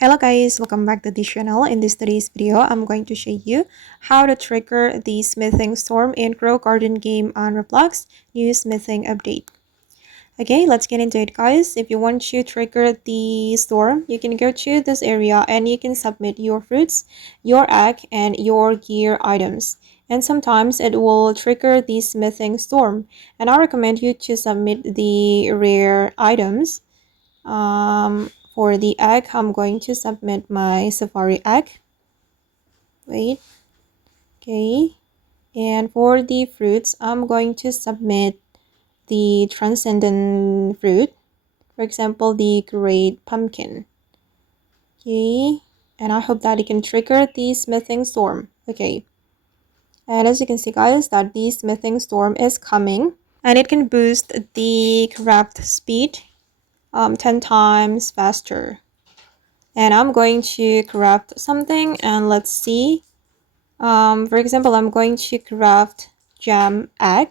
Hello guys, welcome back to this channel. In this today's video, I'm going to show you how to trigger the smithing storm in Grow Garden game on Roblox new smithing update. Okay, let's get into it guys. If you want to trigger the storm, you can go to this area and you can submit your fruits, your egg, and your gear items. And sometimes it will trigger the smithing storm. And I recommend you to submit the rare items. For the egg, I'm going to submit my safari egg. Wait, okay. And for the fruits, I'm going to submit the transcendent fruit. For example, the great pumpkin. Okay, and I hope that it can trigger the smithing storm. Okay, and as you can see guys, that the smithing storm is coming. And it can boost the craft speed 10 times faster. And I'm going to craft something and let's see. For example, I'm going to craft jam egg.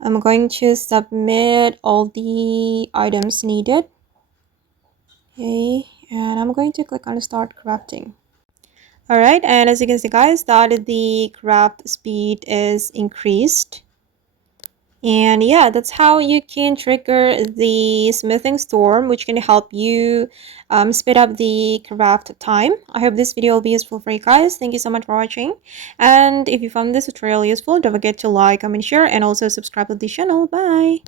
I'm going to submit all the items needed. Okay, and I'm going to click on start crafting. Alright, and as you can see guys, that the craft speed is increased. And yeah, that's how you can trigger the smithing storm, which can help you speed up the craft time. I hope this video will be useful for you guys. Thank you so much for watching. And if you found this tutorial useful, don't forget to like, comment, share, and also subscribe to the channel. Bye!